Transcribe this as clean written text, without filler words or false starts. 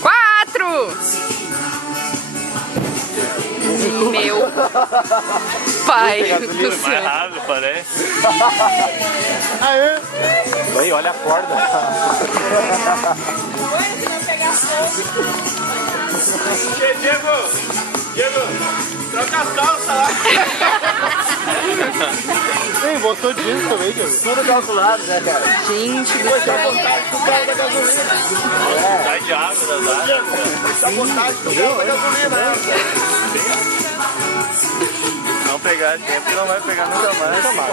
4. Meu pai do céu. Mais rápido, parece. Aê! Aí, olha a corda. Diego, troca as calças lá. Ei, botou jeans também, Diego. Tudo calculado, né, cara? Gente do céu. Do carro da gasolina. Sai de água das águas. Sabotagem do carro da gasolina. Não pegar tempo, não vai pegar nunca mais. Nunca mais.